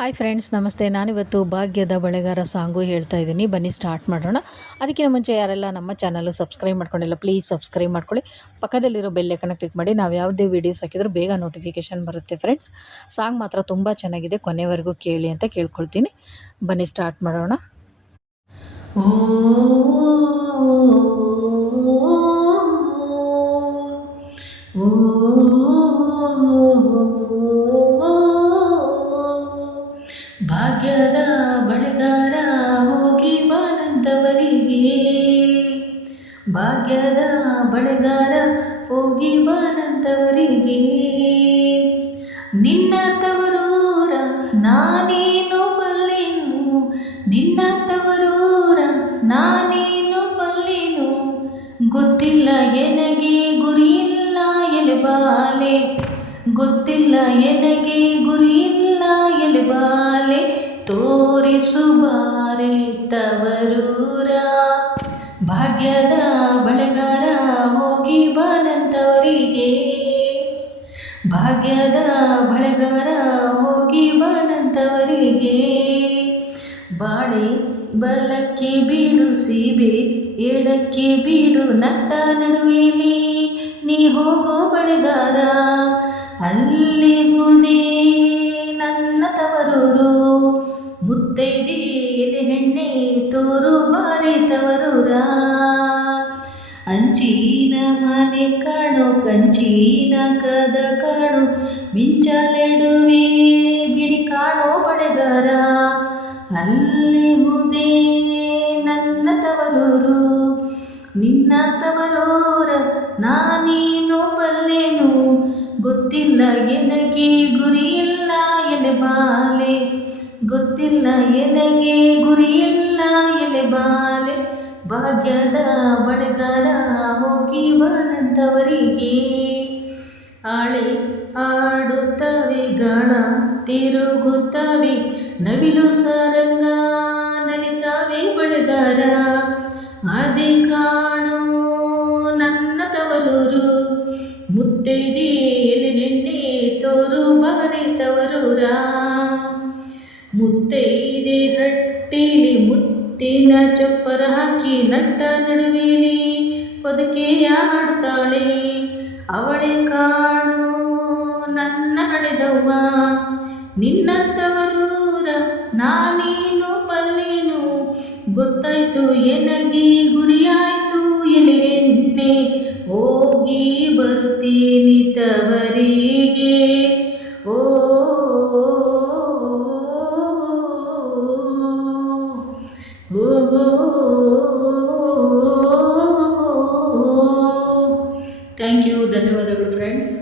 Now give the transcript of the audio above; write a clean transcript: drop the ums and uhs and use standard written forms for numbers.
Hi friends, ನಮಸ್ತೆ. ನಾನಿವತ್ತು ಭಾಗ್ಯದ ಬಳೆಗಾರ song ಹೇಳ್ತಾ ಇದ್ದೀನಿ. ಬನ್ನಿ ಸ್ಟಾರ್ಟ್ ಮಾಡೋಣ. ಅದಕ್ಕಿಂತ ಮುಂಚೆ ಯಾರೆಲ್ಲ ನಮ್ಮ ಚಾನಲ್ಲು ಸಬ್ಸ್ಕ್ರೈಬ್ ಮಾಡ್ಕೊಂಡಿಲ್ಲ, ಪ್ಲೀಸ್ ಸಬ್ಸ್ಕ್ರೈಬ್ ಮಾಡ್ಕೊಳ್ಳಿ. ಪಕ್ಕದಲ್ಲಿರೋ ಬೆಲ್ ಐಕನ್ನ ಕ್ಲಿಕ್ ಮಾಡಿ. ನಾವು ಯಾವುದೇ ವೀಡಿಯೋಸ್ ಹಾಕಿದರೂ ಬೇಗ ನೋಟಿಫಿಕೇಷನ್ ಬರುತ್ತೆ ಫ್ರೆಂಡ್ಸ್. ಸಾಂಗ್ ಮಾತ್ರ ತುಂಬ ಚೆನ್ನಾಗಿದೆ, ಕೊನೆವರೆಗೂ ಕೇಳಿ ಅಂತ ಕೇಳ್ಕೊಳ್ತೀನಿ. ಬನ್ನಿ ಸ್ಟಾರ್ಟ್ ಮಾಡೋಣ. ಓ ಭಾಗ್ಯದ ಬಳೆಗಾರ ಹೋಗಿ ಬಾನಂತವರಿಗೆ, ಭಾಗ್ಯದ ಬಳೆಗಾರ ಹೋಗಿ ಬಾನಂತವರಿಗೆ. ನಿನ್ನ ತವರೂರ ನಾನೇನು ಬಲ್ಲೆನು, ನಿನ್ನ ತವರೂರ ನಾನೇನು ಬಲ್ಲೆನು. ಗೊತ್ತಿಲ್ಲ ಎನಗೆ ಗುರಿಯಿಲ್ಲ ಎಲೆಬಾಲೆ, ಗೊತ್ತಿಲ್ಲ ಎನಗೆ ಗುರಿಯಿಲ್ಲ ಎಲೆಬಾಲೆ. ತೋರಿಸುಬಾರೆ ತವರೂರ, ಭಾಗ್ಯದ ಬಳೆಗಾರ ಹೋಗಿ ಬಾನಂತವರಿಗೆ, ಭಾಗ್ಯದ ಬಳೆಗಾರ ಹೋಗಿ ಬಾನಂತವರಿಗೆ. ಬಾಳೆ ಬಲಕ್ಕೆ ಬೀಡು ಸೀಬೆ, ಎಡಕ್ಕೆ ಬೀಡು ನಟ್ಟ ನಡುವೆಲಿ, ನೀ ಹೋಗೋ ಬಳೆಗಾರ ಅಲ್ಲಿಗುದೇ ನನ್ನ ತವರೂರು. ಮುತ್ತೈದೆ ಎಲೆ ಹೆಣ್ಣೆ ತೋರು ಬಾರೆ ತವರೂರ. ಅಂಚಿನ ಮನೆ ಕಾಣು ಕಂಚಿನ ಕದ ಕಾಣು, ಮಿಂಚಲೆಡುವೆ ಗಿಣಿ ಕಾಣೋ ಬಳೆಗಾರ ಅಲ್ಲಿಗುದೇ ನನ್ನ ತವರೂರು. ನಿನ್ನ ತವರೂರ ನಾನೇನು ಬಲ್ಲೆನು, ಗೊತ್ತಿಲ್ಲ ಎನಗೆ ಗುರಿಯಿಲ್ಲ ಎಲೆಬಾಲೆ, ಗೊತ್ತಿಲ್ಲ ಎನಗೆ ಗುರಿಯಿಲ್ಲ ಎಲೆಬಾಲೆ. ಭಾಗ್ಯದ ಬಳೆಗಾರ ಹೋಗಿ ಬಾನಂತವರಿಗೆ. ಆಳೆ ಆಡುತ್ತವೆ ಗಾಳ ತಿರುಗುತ್ತವೆ, ನವಿಲು ಸರಂಗ ನಲಿತಾವೆ ಬಳೆಗಾರ. ಅದೇ ಕಾಣೋ ನನ್ನ ತವರೂರು, ಮುತ್ತೈದೆ ಎಲೆ ಹೆಣ್ಣೆ ತೋರು ಬಾರೆ ತವರೂರ. ಮುತ್ತೈದೆ ಹಟ್ಟಿಲಿ ಮುತ್ತಿನ ಚಪ್ಪರ ಹಾಕಿ ನಟ್ಟ ನಡುವೆಲಿ ಬದುಕೆಯ ಹಾಡುತ್ತಾಳೆ. ಅವಳೆ ಕಾಣೋ ನನ್ನ ಹಡೆದವ್ವ, ನಿನ್ನ ತವರೂರ ನಾನೇನು ಬಲ್ಲೆನು. ಗೊತ್ತಾಯ್ತು ಎನಗೆ ಗುರಿಯಾಯ್ತು ಎಲೆ ಹೆಣ್ಣೆ, ಹೋಗಿ ಬರುತ್ತೀನಿ ತವರಿಗೆ. ಓ ಥ್ಯಾಂಕ್ ಯು, ಧನ್ಯವಾದಗಳು ಫ್ರೆಂಡ್ಸ್.